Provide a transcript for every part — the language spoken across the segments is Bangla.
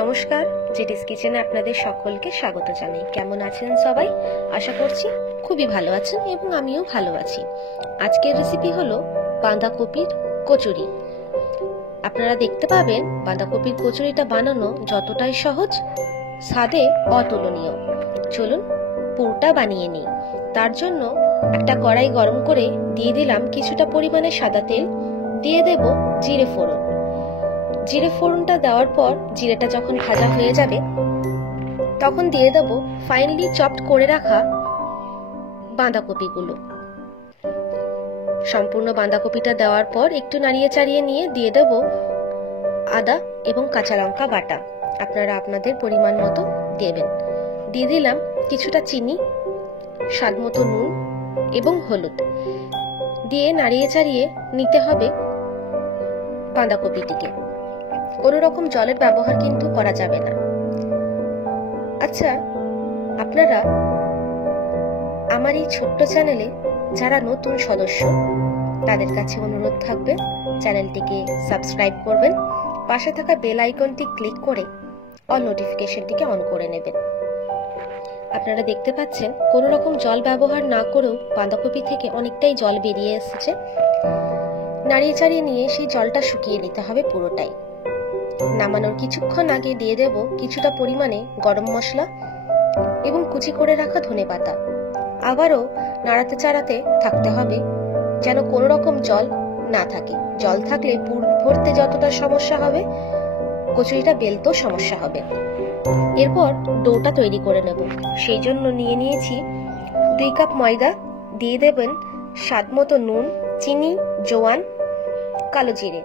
নমস্কার, জেডিস কিচেনে আপনাদের সকলকে স্বাগত জানাই। কেমন আছেন সবাই? আশা করছি খুবই ভালো আছেন এবং আমিও ভালো আছি। আজকের রেসিপি হলো বাঁধাকপির কচুরি। আপনারা দেখতে পাবেন বাঁধাকপির কচুরিটা বানানো যতটাই সহজ, স্বাদে অতুলনীয়। চলুন পুরোটা বানিয়ে নিই। তার জন্য একটা কড়াই গরম করে দিয়ে দিলাম কিছুটা পরিমাণে সাদা তেল, দিয়ে দেব জিরে ফোড়ন। জিরে ফোড়নটা দেওয়ার পর জিরেটা যখন ভাজা হয়ে যাবে তখন দিয়ে দেব ফাইনলি চপড করে রাখা বাঁধাকপিগুলো। সম্পূর্ণ বাঁধাকপিটা দেওয়ার পর একটু নাড়িয়ে চাড়িয়ে নিয়ে দিয়ে দেব আদা এবং কাঁচা লঙ্কা বাটা। আপনারা আপনাদের পরিমাণ মতো দেবেন। দিয়ে দিলাম কিছুটা চিনি, স্বাদ মতো নুন এবং হলুদ দিয়ে নাড়িয়ে চাড়িয়ে নিতে হবে বাঁধাকপিটিকে। কোনো রকম জলের ব্যবহার কিন্তু করা যাবে না। আচ্ছা, আপনারা আমার এই ছোট্ট চ্যানেলে যারা নতুন সদস্য তাদের কাছে অনুরোধ থাকবে চ্যানেলটিকে সাবস্ক্রাইব করবেন, পাশে থাকা বেল আইকনটি ক্লিক করে অল নোটিফিকেশনটিকে অন করে নেবেন। আপনারা দেখতে পাচ্ছেন কোনো রকম জল ব্যবহার না করেও বাঁধাকপি থেকে অনেকটাই জল বেরিয়ে এসেছে। নাড়িয়ে চাড়িয়ে নিয়ে সেই জলটা শুকিয়ে নিতে হবে পুরোটাই। নামানোর কিছুক্ষণ আগে দিয়ে দেব কিছুটা পরিমাণে গরম মশলা এবং কুচি করে রাখা ধনেপাতা। আবারও নাড়াতে চাড়াতে থাকতে হবে যেন কোনো রকম জল না থাকে। জল থাকলে পুর ভরতে যতটা সমস্যা হবে, কচুরিটা বেলতেও সমস্যা হবে। এরপর ডোটা তৈরি করে নেব। সেই জন্য নিয়ে নিয়েছি 2 কাপ ময়দা, দিয়ে দেবেন স্বাদ মতো নুন, চিনি, জোয়ান, কালো জিরে।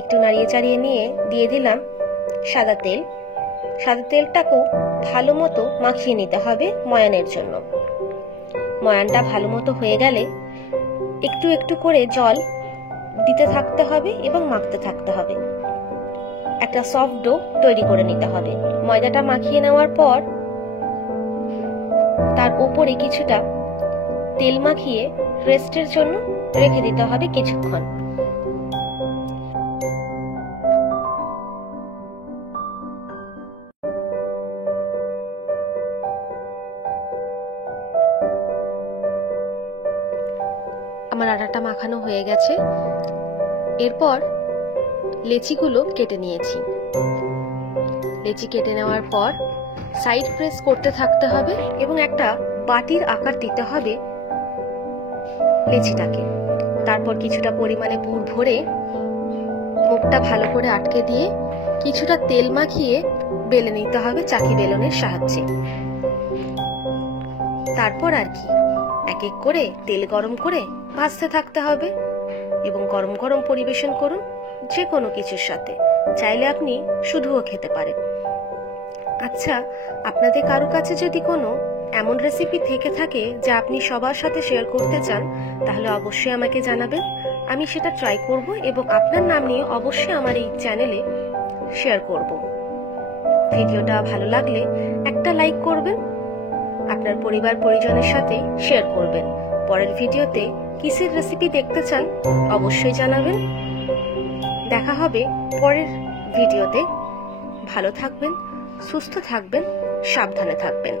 একটু নাড়িয়ে চাড়িয়ে নিয়ে দিয়ে দিলাম সাদা তেল। সাদা তেলটাকেও ভালো মতো মাখিয়ে নিতে হবে ময়ানের জন্য। ময়ানটা ভালো মতো হয়ে গেলে একটু একটু করে জল দিতে থাকতে হবে এবং মাখতে থাকতে হবে। একটা সফট ডো তৈরি করে নিতে হবে। ময়দাটা মাখিয়ে নেওয়ার পর তার উপরে কিছুটা তেল মাখিয়ে রেস্টের জন্য রেখে দিতে হবে কিছুক্ষণ। আমার আটাটা মাখানো হয়ে গেছে। এরপর লেচিগুলো কেটে নিয়েছি। লেচি কেটে নেওয়ার পর সাইড প্রেস করতে থাকতে হবে এবং একটা বাটির আকার দিতে হবে লেচিটাকে। তারপর কিছুটা পরিমাণে পুর ভরে মুখটা ভালো করে আটকে দিয়ে কিছুটা তেল মাখিয়ে বেলে নিতে হবে চাকি বেলনের সাহায্যে। তারপর আর কি, এক এক করে তেল গরম করে ভাজতে থাকতে হবে এবং গরম গরম পরিবেশন করুন যে কোনো কিছুর সাথে। চাইলে আপনি শুধুও খেতে পারেন। আচ্ছা, আপনাদের কারো কাছে যদি কোনো এমন রেসিপি থেকে থাকে যা আপনি সবার সাথে শেয়ার করতে চান, তাহলে অবশ্যই আমাকে জানাবেন। আমি সেটা ট্রাই করব এবং আপনার নাম নিয়ে অবশ্যই আমার এই চ্যানেলে শেয়ার করব। ভিডিওটা ভালো লাগলে একটা লাইক করবেন, আপনার পরিবার পরিজনের সাথে শেয়ার করবেন। পরের ভিডিওতে কিসের রেসিপি দেখতে চান অবশ্যই জানাবেন। দেখা হবে পরের ভিডিওতে। ভালো থাকবেন, সুস্থ থাকবেন, সাবধানে থাকবেন।